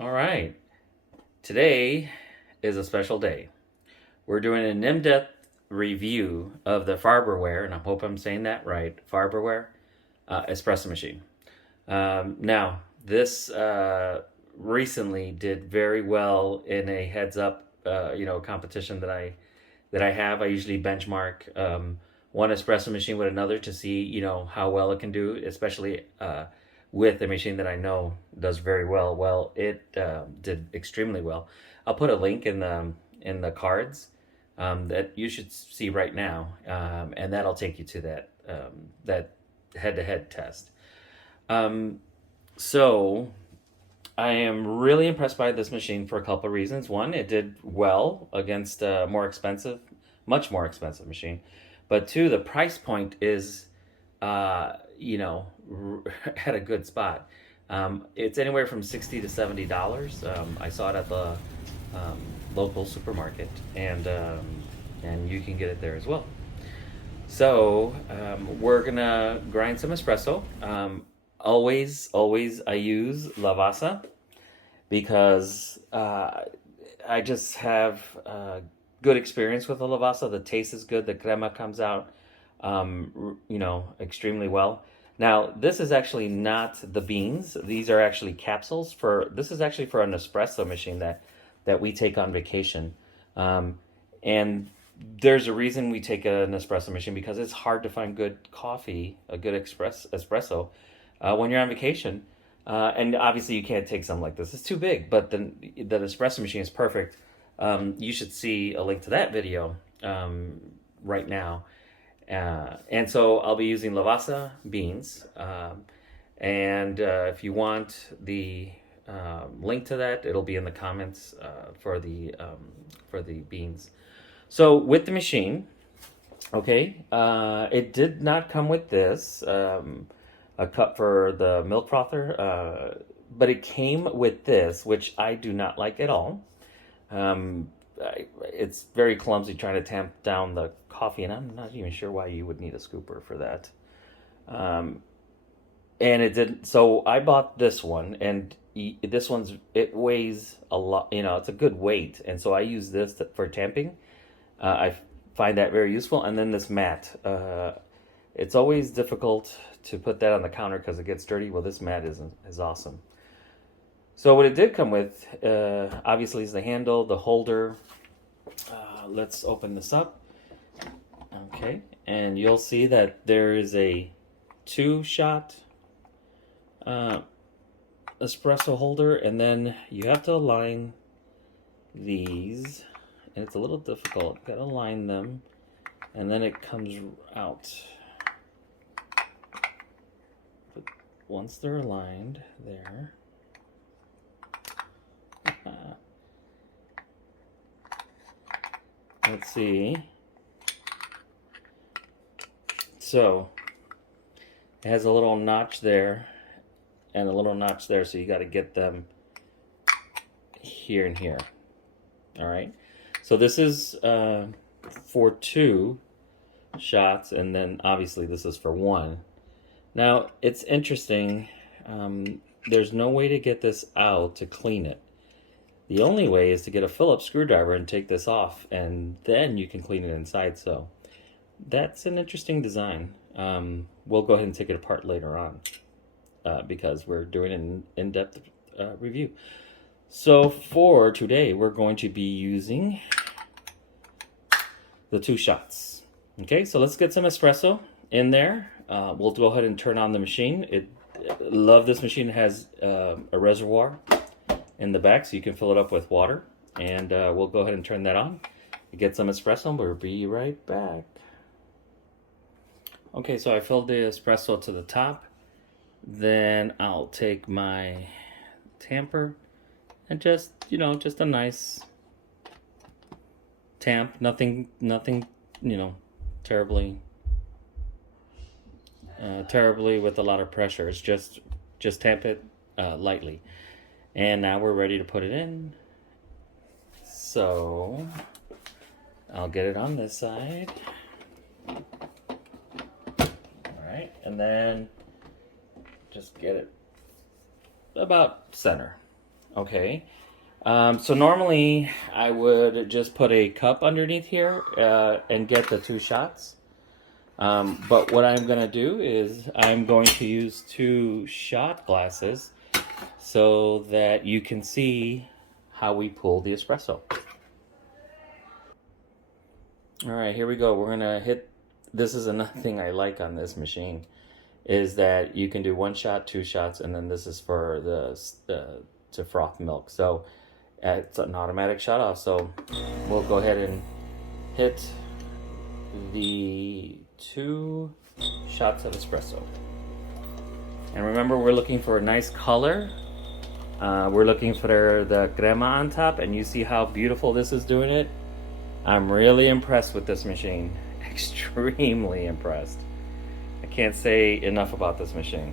All right. Today is a special day. We're doing an in-depth review of the Farberware, and I hope I'm saying that right, Farberware espresso machine. Now, this recently did very well in a heads-up, competition that I have. I usually benchmark one espresso machine with another to see, how well it can do, especially with a machine that I know does very well. Well, it did extremely well. I'll put a link in the cards that you should see right now, and that'll take you to that head-to-head test. So I am really impressed by this machine for a couple of reasons. One, it did well against a much more expensive machine. But two, the price point is, at a good spot. It's anywhere from $60 to $70. I saw it at the um, local supermarket, and you can get it there as well. So we're gonna grind some espresso. Always, I use Lavazza because I just have good experience with the Lavazza. The taste is good. The crema comes out, extremely well. Now, this is actually not the beans. These are actually capsules for. This is actually for an espresso machine that we take on vacation, and there's a reason we take an espresso machine because it's hard to find good coffee, a good espresso, when you're on vacation. And obviously, you can't take something like this; it's too big. But the espresso machine is perfect. You should see a link to that video right now. And so I'll be using Lavazza beans. And if you want the link to that, it'll be in the comments for the beans. So with the machine, okay, it did not come with this a cup for the milk frother, but it came with this, which I do not like at all. It's very clumsy trying to tamp down the coffee, and I'm not even sure why you would need a scooper for that. And it didn't. So I bought this one, and it weighs a lot. It's a good weight, and so I use this for tamping. I find that very useful. And then this mat. It's always difficult to put that on the counter because it gets dirty. Well, this mat is awesome. So what it did come with, obviously, is the handle, the holder. Let's open this up. Okay, and you'll see that there is a two-shot espresso holder, and then you have to align these, and it's a little difficult. Got to align them, and then it comes out. But once they're aligned, there. Let's see. So it has a little notch there and a little notch there, so you got to get them here and here. All right. So this is for two shots, and then obviously this is for one. Now it's interesting. There's no way to get this out to clean it. The only way is to get a Phillips screwdriver and take this off, and then you can clean it inside. So that's an interesting design. We'll go ahead and take it apart later on because we're doing an in-depth review. So for today, we're going to be using the two shots. Okay, so let's get some espresso in there. We'll go ahead and turn on the machine. Love this machine. It has a reservoir in the back so you can fill it up with water, and we'll go ahead and turn that on, get some espresso, and we'll be right back. Okay, so I filled the espresso to the top. Then I'll take my tamper and just a nice tamp, nothing terribly with a lot of pressure. It's just tamp it lightly. And now we're ready to put it in. So I'll get it on this side. All right, and then just get it about center. Okay. So normally I would just put a cup underneath here and get the two shots. But what I'm going to do is I'm going to use two shot glasses so that you can see how we pull the espresso. All right, here we go. We're going to hit. This is another thing I like on this machine is that you can do one shot, two shots, and then this is for the to froth milk. So it's an automatic shut off. So we'll go ahead and hit the two shots of espresso. And remember, we're looking for a nice color. We're looking for the crema on top, and you see how beautiful this is doing it. I'm really impressed with this machine. Extremely impressed. I can't say enough about this machine.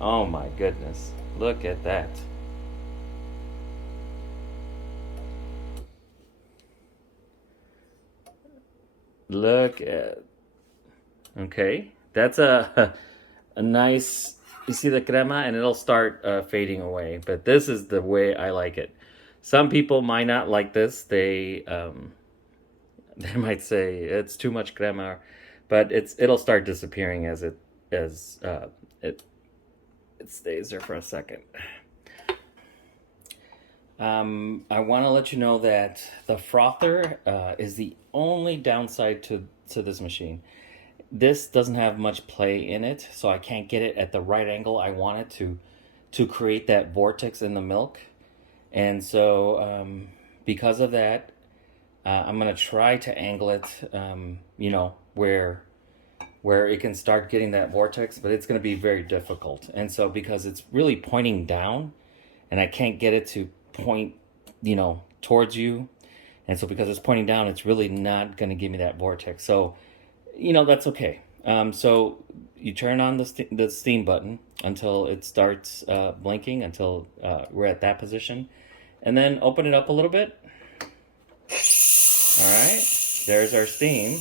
Oh my goodness. Look at that. Look at. Okay. That's a nice. You see the crema, and it'll start fading away. But this is the way I like it. Some people might not like this. They might say it's too much crema, but it'll start disappearing as it stays there for a second. I want to let you know that the frother is the only downside to this machine. This doesn't have much play in it, so I can't get it at the right angle I want it to create that vortex in the milk. And so because of that, I'm gonna try to angle it, where it can start getting that vortex, but it's gonna be very difficult. And so because it's really pointing down, and I can't get it to point, towards you, and so because it's pointing down, it's really not gonna give me that vortex. So, that's okay. So you turn on the steam button until it starts blinking, until we're at that position, and then open it up a little bit. All right, there's our steam.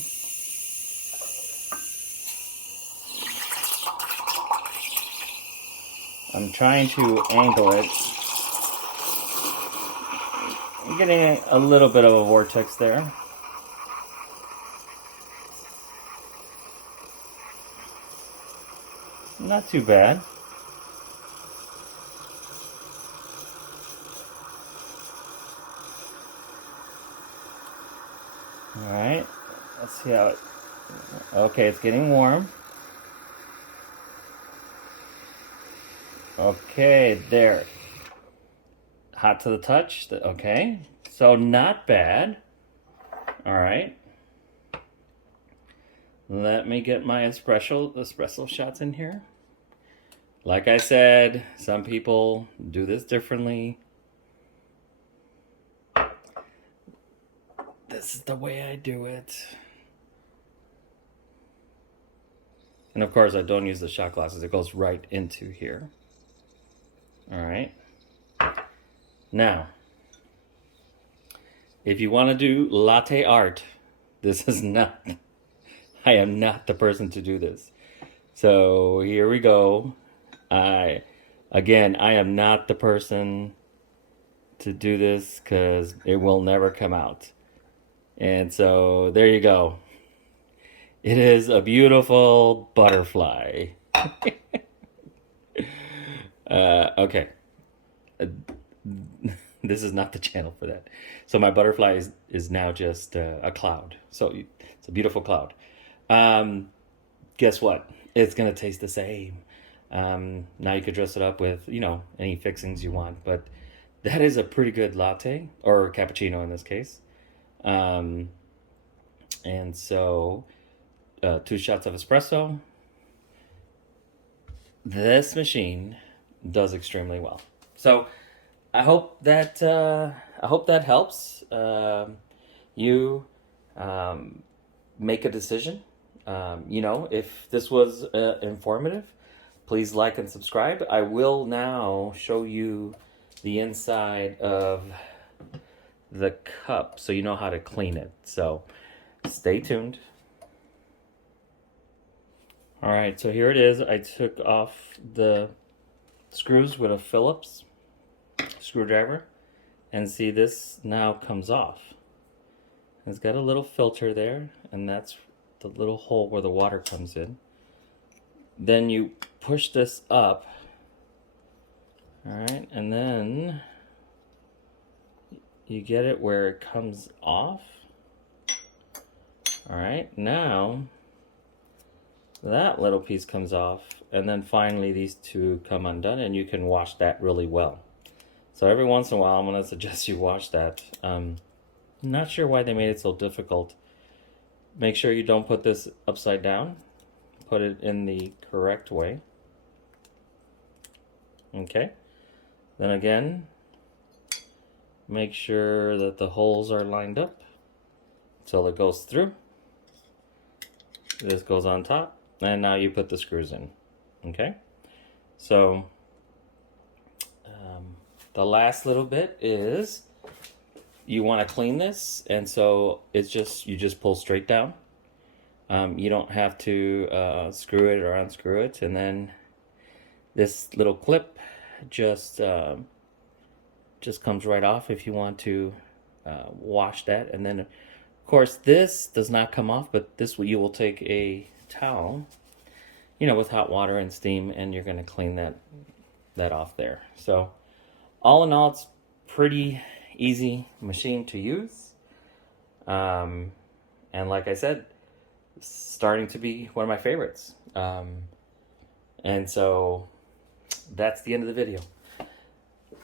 I'm trying to angle it. I'm getting a little bit of a vortex there. Not too bad. All right, let's see how it. Okay, it's getting warm. Okay, there. Hot to the touch. Okay, so not bad. All right. Let me get my espresso shots in here. Like I said, some people do this differently. This is the way I do it. And of course, I don't use the shot glasses. It goes right into here. All right. Now, if you want to do latte art, this is not, I am not the person to do this. So here we go. I am not the person to do this because it will never come out. And so there you go. It is a beautiful butterfly. Okay. This is not the channel for that. So my butterfly is now just a cloud. So it's a beautiful cloud. Guess what? It's going to taste the same. Now you could dress it up with, any fixings you want. But that is a pretty good latte, or cappuccino in this case. And so 2 shots of espresso. This machine does extremely well. So I hope that helps you make a decision. If this was informative, please like and subscribe. I will now show you the inside of the cup so you know how to clean it. So stay tuned. All right, so here it is. I took off the screws with a Phillips. screwdriver, and see this now comes off. It's got a little filter there, and that's the little hole where the water comes in. Then you push this up, all right, and then you get it where it comes off. All right, now that little piece comes off, and then finally these two come undone, and you can wash that really well. So every once in a while, I'm going to suggest you wash that. I'm not sure why they made it so difficult. Make sure you don't put this upside down. Put it in the correct way. Okay. Then again, make sure that the holes are lined up until it goes through. This goes on top, and now you put the screws in. Okay. So the last little bit is you want to clean this, and so it's just, you just pull straight down. You don't have to screw it or unscrew it, and then this little clip just comes right off if you want to wash that. And then of course this does not come off, but this you will take a towel, you know, with hot water and steam, and you're going to clean that off there. So all in all, it's pretty easy machine to use, and like I said, starting to be one of my favorites. And so that's the end of the video.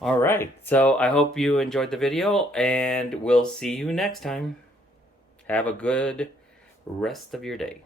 All right, so I hope you enjoyed the video, and we'll see you next time. Have a good rest of your day.